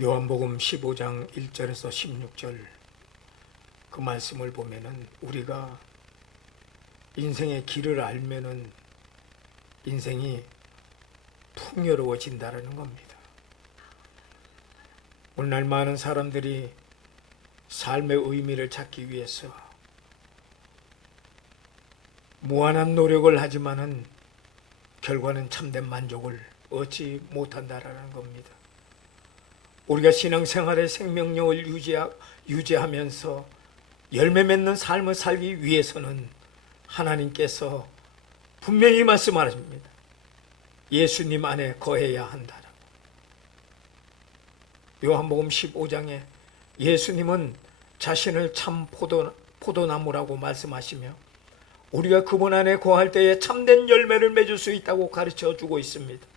요한복음 15장 1절에서 16절 그 말씀을 보면은 우리가 인생의 길을 알면은 인생이 풍요로워진다라는 겁니다. 오늘날 많은 사람들이 삶의 의미를 찾기 위해서 무한한 노력을 하지만은 결과는 참된 만족을 얻지 못한다라는 겁니다. 우리가 신앙생활의 생명력을 유지하면서 열매 맺는 삶을 살기 위해서는 하나님께서 분명히 말씀하십니다. 예수님 안에 거해야 한다라고. 요한복음 15장에 예수님은 자신을 참 포도나무라고 말씀하시며 우리가 그분 안에 거할 때에 참된 열매를 맺을 수 있다고 가르쳐 주고 있습니다.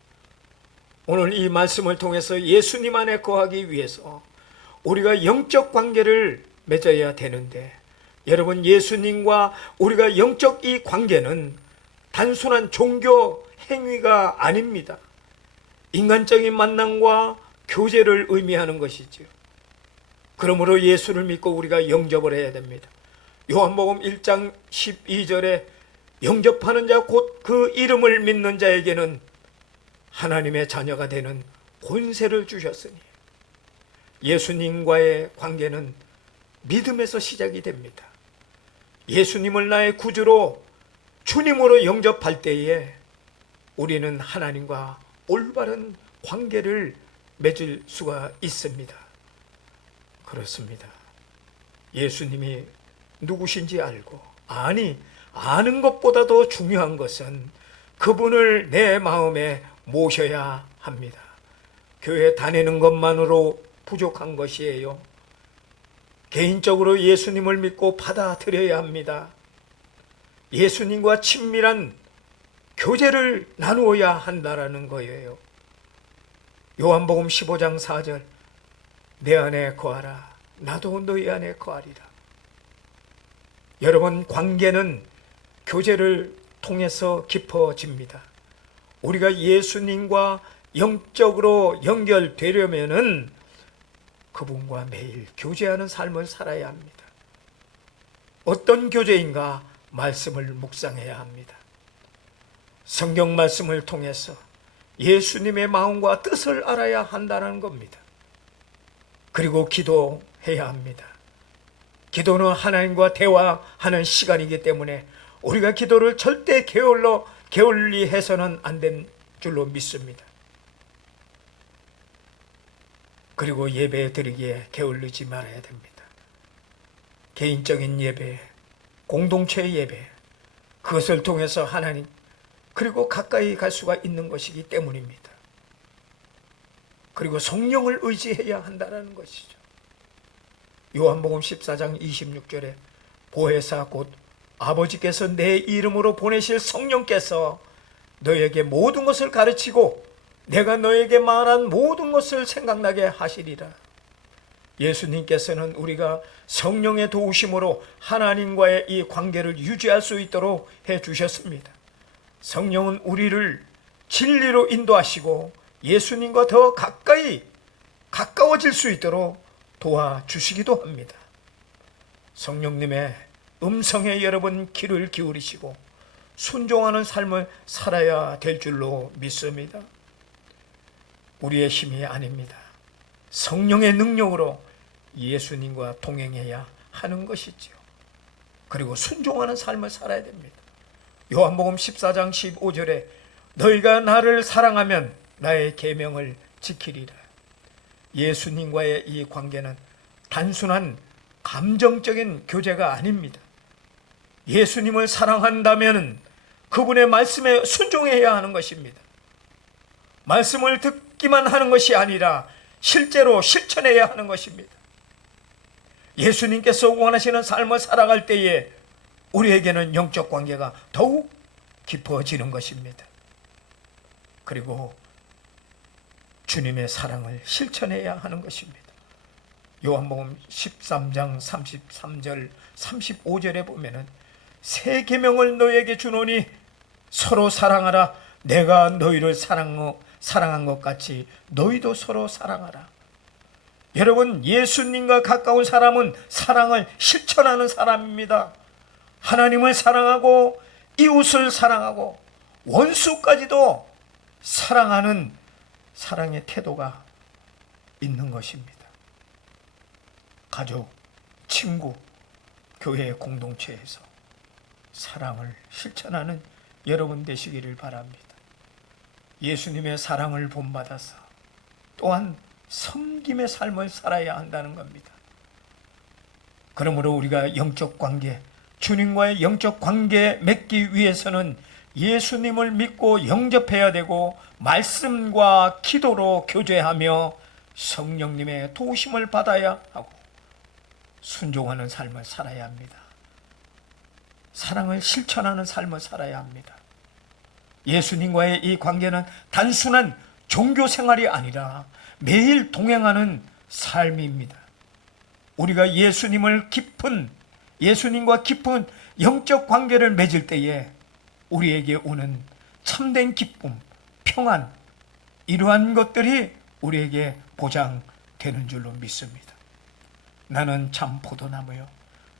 오늘 이 말씀을 통해서 예수님 안에 거하기 위해서 우리가 영적 관계를 맺어야 되는데, 여러분, 예수님과 우리가 영적 이 관계는 단순한 종교 행위가 아닙니다. 인간적인 만남과 교제를 의미하는 것이지요. 그러므로 예수를 믿고 우리가 영접을 해야 됩니다. 요한복음 1장 12절에 영접하는 자 곧 그 이름을 믿는 자에게는 하나님의 자녀가 되는 권세를 주셨으니, 예수님과의 관계는 믿음에서 시작이 됩니다. 예수님을 나의 구주로 주님으로 영접할 때에 우리는 하나님과 올바른 관계를 맺을 수가 있습니다. 그렇습니다. 예수님이 누구신지 알고, 아는 것보다도 중요한 것은 그분을 내 마음에 모셔야 합니다. 교회 다니는 것만으로 부족한 것이에요. 개인적으로 예수님을 믿고 받아들여야 합니다. 예수님과 친밀한 교제를 나누어야 한다라는 거예요. 요한복음 15장 4절, 내 안에 거하라, 나도 너희 안에 거하리라. 여러분, 관계는 교제를 통해서 깊어집니다. 우리가 예수님과 영적으로 연결되려면은 그분과 매일 교제하는 삶을 살아야 합니다. 어떤 교제인가? 말씀을 묵상해야 합니다. 성경 말씀을 통해서 예수님의 마음과 뜻을 알아야 한다는 겁니다. 그리고 기도해야 합니다. 기도는 하나님과 대화하는 시간이기 때문에 우리가 기도를 절대 게을리 해서는 안 된 줄로 믿습니다. 그리고 예배 드리기에 게을르지 말아야 됩니다. 개인적인 예배, 공동체 예배, 그것을 통해서 하나님 그리고 가까이 갈 수가 있는 것이기 때문입니다. 그리고 성령을 의지해야 한다는 것이죠. 요한복음 14장 26절에 보혜사 곧 아버지께서 내 이름으로 보내실 성령께서 너에게 모든 것을 가르치고 내가 너에게 말한 모든 것을 생각나게 하시리라. 예수님께서는 우리가 성령의 도우심으로 하나님과의 이 관계를 유지할 수 있도록 해주셨습니다. 성령은 우리를 진리로 인도하시고 예수님과 더 가까워질 수 있도록 도와주시기도 합니다. 성령님의 음성에 여러분 귀를 기울이시고 순종하는 삶을 살아야 될 줄로 믿습니다. 우리의 힘이 아닙니다. 성령의 능력으로 예수님과 동행해야 하는 것이지요. 그리고 순종하는 삶을 살아야 됩니다. 요한복음 14장 15절에 너희가 나를 사랑하면 나의 계명을 지키리라. 예수님과의 이 관계는 단순한 감정적인 교제가 아닙니다. 예수님을 사랑한다면 그분의 말씀에 순종해야 하는 것입니다. 말씀을 듣기만 하는 것이 아니라 실제로 실천해야 하는 것입니다. 예수님께서 원하시는 삶을 살아갈 때에 우리에게는 영적 관계가 더욱 깊어지는 것입니다. 그리고 주님의 사랑을 실천해야 하는 것입니다. 요한복음 13장 33절 35절에 보면은 새 계명을 너에게 주노니 서로 사랑하라. 내가 너희를 사랑한 것 같이 너희도 서로 사랑하라. 여러분, 예수님과 가까운 사람은 사랑을 실천하는 사람입니다. 하나님을 사랑하고 이웃을 사랑하고 원수까지도 사랑하는 사랑의 태도가 있는 것입니다. 가족, 친구, 교회 공동체에서 사랑을 실천하는 여러분 되시기를 바랍니다. 예수님의 사랑을 본받아서 또한 섬김의 삶을 살아야 한다는 겁니다. 그러므로 우리가 영적 관계, 주님과의 영적 관계 맺기 위해서는 예수님을 믿고 영접해야 되고 말씀과 기도로 교제하며 성령님의 도우심을 받아야 하고 순종하는 삶을 살아야 합니다. 사랑을 실천하는 삶을 살아야 합니다. 예수님과의 이 관계는 단순한 종교 생활이 아니라 매일 동행하는 삶입니다. 우리가 예수님과 깊은 영적 관계를 맺을 때에 우리에게 오는 참된 기쁨, 평안, 이러한 것들이 우리에게 보장되는 줄로 믿습니다. 나는 참 포도나무요,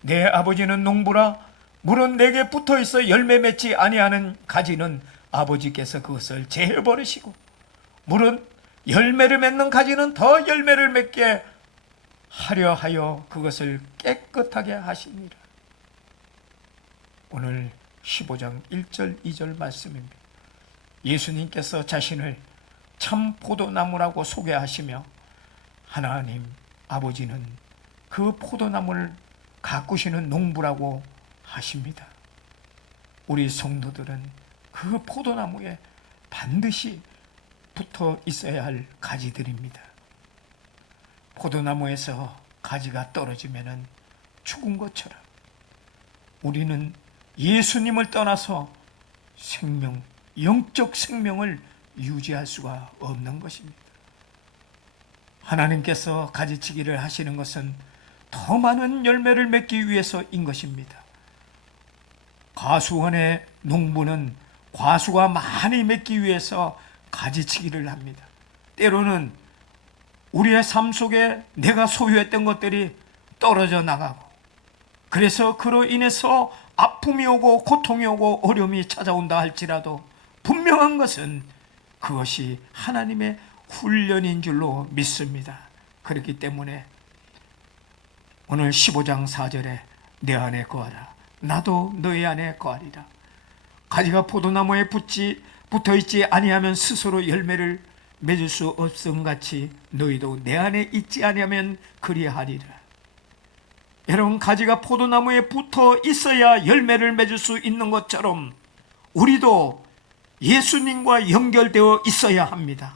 내 아버지는 농부라. 물은 내게 붙어있어 열매 맺지 아니하는 가지는 아버지께서 그것을 제어버리시고, 물은 열매를 맺는 가지는 더 열매를 맺게 하려 하여 그것을 깨끗하게 하시니라. 오늘 15장 1절 2절 말씀입니다. 예수님께서 자신을 참 포도나무라고 소개하시며 하나님 아버지는 그 포도나무를 가꾸시는 농부라고 하십니다. 우리 성도들은 그 포도나무에 반드시 붙어 있어야 할 가지들입니다. 포도나무에서 가지가 떨어지면 죽은 것처럼 우리는 예수님을 떠나서 영적 생명을 유지할 수가 없는 것입니다. 하나님께서 가지치기를 하시는 것은 더 많은 열매를 맺기 위해서인 것입니다. 과수원의 농부는 과수가 많이 맺기 위해서 가지치기를 합니다. 때로는 우리의 삶 속에 내가 소유했던 것들이 떨어져 나가고, 그래서 그로 인해서 아픔이 오고 고통이 오고 어려움이 찾아온다 할지라도 분명한 것은 그것이 하나님의 훈련인 줄로 믿습니다. 그렇기 때문에 오늘 15장 4절에 내 안에 거하라, 나도 너희 안에 거하리라. 가지가 포도나무에 붙어있지 아니하면 스스로 열매를 맺을 수 없음같이 너희도 내 안에 있지 아니하면 그리하리라. 여러분, 가지가 포도나무에 붙어 있어야 열매를 맺을 수 있는 것처럼 우리도 예수님과 연결되어 있어야 합니다.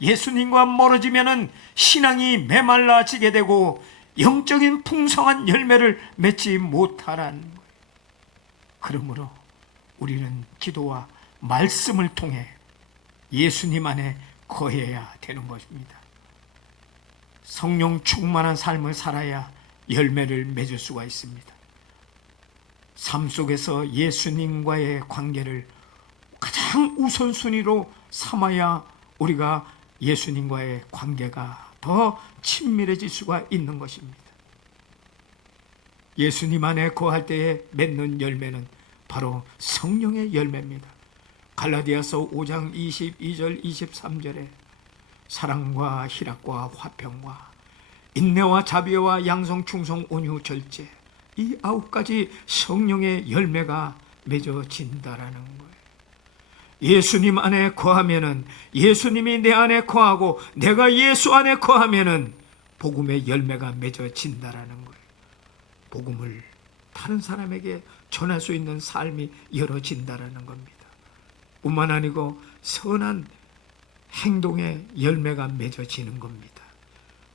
예수님과 멀어지면 신앙이 메말라지게 되고 영적인 풍성한 열매를 맺지 못하라는 거예요. 그러므로 우리는 기도와 말씀을 통해 예수님 안에 거해야 되는 것입니다. 성령 충만한 삶을 살아야 열매를 맺을 수가 있습니다. 삶 속에서 예수님과의 관계를 가장 우선순위로 삼아야 우리가 예수님과의 관계가 더 친밀해질 수가 있는 것입니다. 예수님 안에 거할 때에 맺는 열매는 바로 성령의 열매입니다. 갈라디아서 5장 22절 23절에 사랑과 희락과 화평과 인내와 자비와 양성 충성 온유 절제, 이 9가지 성령의 열매가 맺어진다라는 거예요. 예수님 안에 거하면은, 예수님이 내 안에 거하고 내가 예수 안에 거하면은 복음의 열매가 맺어진다라는 거예요. 복음을 다른 사람에게 전할 수 있는 삶이 열어진다라는 겁니다. 뿐만 아니고 선한 행동의 열매가 맺어지는 겁니다.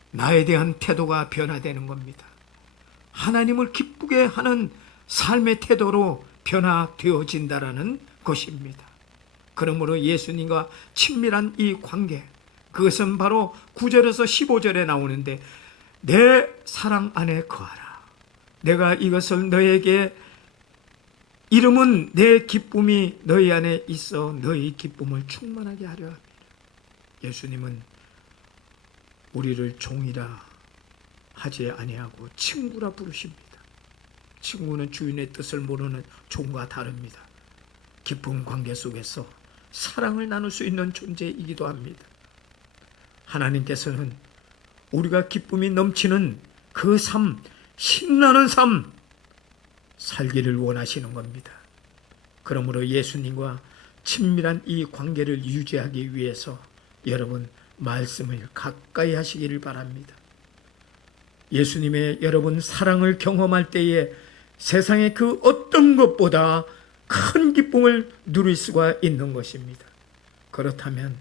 나에 대한 태도가 변화되는 겁니다. 하나님을 기쁘게 하는 삶의 태도로 변화되어진다라는 것입니다. 그러므로 예수님과 친밀한 이 관계, 그것은 바로 9절에서 15절에 나오는데 내 사랑 안에 거하라. 내가 이것을 너에게 이름은 내 기쁨이 너희 안에 있어 너희 기쁨을 충만하게 하려 합니다. 예수님은 우리를 종이라 하지 아니하고 친구라 부르십니다. 친구는 주인의 뜻을 모르는 종과 다릅니다. 깊은 관계 속에서 사랑을 나눌 수 있는 존재이기도 합니다. 하나님께서는 우리가 기쁨이 넘치는 그 삶, 신나는 삶 살기를 원하시는 겁니다. 그러므로 예수님과 친밀한 이 관계를 유지하기 위해서 여러분 말씀을 가까이 하시기를 바랍니다. 예수님의 여러분 사랑을 경험할 때에 세상의 그 어떤 것보다 큰 기쁨을 누릴 수가 있는 것입니다. 그렇다면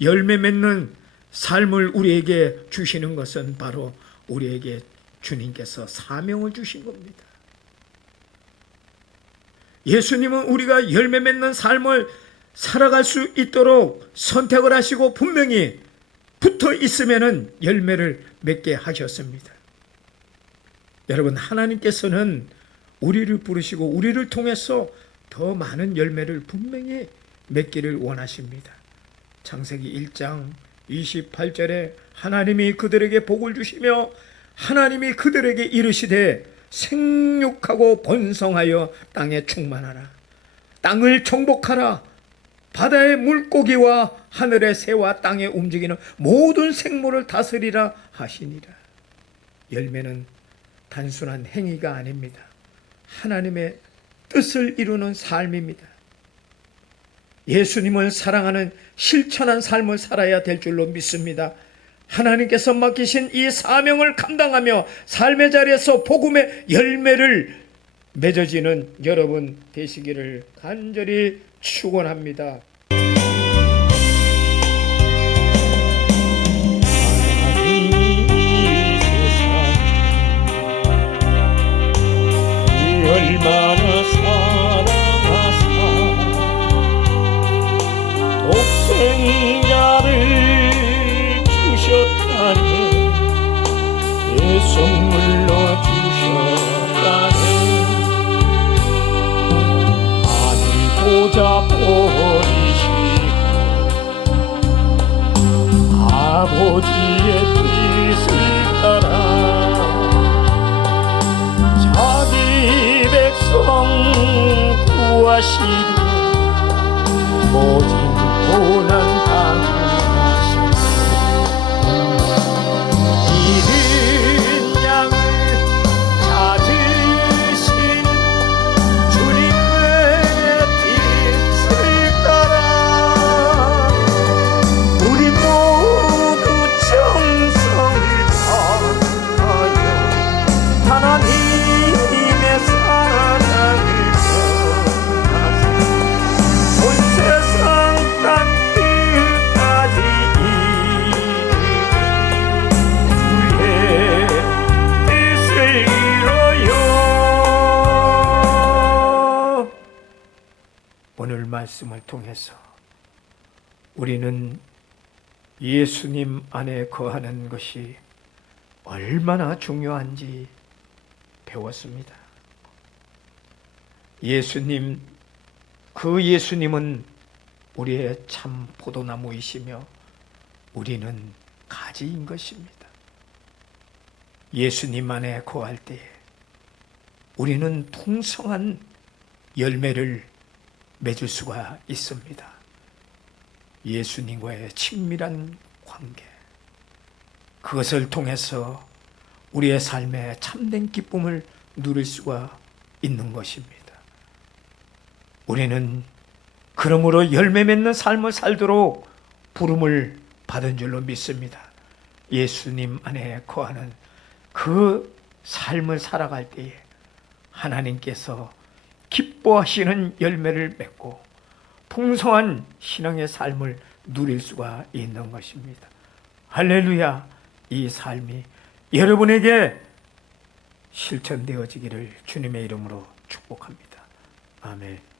열매 맺는 삶을 우리에게 주시는 것은 바로 우리에게 주님께서 사명을 주신 겁니다. 예수님은 우리가 열매 맺는 삶을 살아갈 수 있도록 선택을 하시고 분명히 붙어 있으면 열매를 맺게 하셨습니다. 여러분, 하나님께서는 우리를 부르시고 우리를 통해서 더 많은 열매를 분명히 맺기를 원하십니다. 창세기 1장 28절에 하나님이 그들에게 복을 주시며 하나님이 그들에게 이르시되 생육하고 번성하여 땅에 충만하라. 땅을 정복하라. 바다의 물고기와 하늘의 새와 땅에 움직이는 모든 생물을 다스리라 하시니라. 열매는 단순한 행위가 아닙니다. 하나님의 뜻을 이루는 삶입니다. 예수님을 사랑하는 실천한 삶을 살아야 될 줄로 믿습니다. 하나님께서 맡기신 이 사명을 감당하며 삶의 자리에서 복음의 열매를 맺어지는 여러분 되시기를 간절히 축원합니다. 얼마나 사랑하사 독생자를 주셨다네. 내 선물로 주셨다네. 하늘 보좌 버리시고 아버지의 뜻을 따라 자기 백성 구하시려 모진 고난 당하시고 이른 양을 찾으신 주님의 뜻을 따라 우리 모두 정성을 다하여 하나님의 사랑을 전하사 온 세상 땅 끝까지 이르는 주의 뜻을 이루어. 오늘 말씀을 통해서 우리는 예수님 안에 거하는 것이 얼마나 중요한지 배웠습니다. 예수님, 그 예수님은 우리의 참 포도나무이시며 우리는 가지인 것입니다. 예수님 안에 거할 때에 우리는 풍성한 열매를 맺을 수가 있습니다. 예수님과의 친밀한 관계, 그것을 통해서 우리의 삶에 참된 기쁨을 누릴 수가 있는 것입니다. 우리는 그러므로 열매 맺는 삶을 살도록 부름을 받은 줄로 믿습니다. 예수님 안에 거하는 그 삶을 살아갈 때에 하나님께서 기뻐하시는 열매를 맺고 풍성한 신앙의 삶을 누릴 수가 있는 것입니다. 할렐루야! 이 삶이 여러분에게 실천되어지기를 주님의 이름으로 축복합니다. 아멘.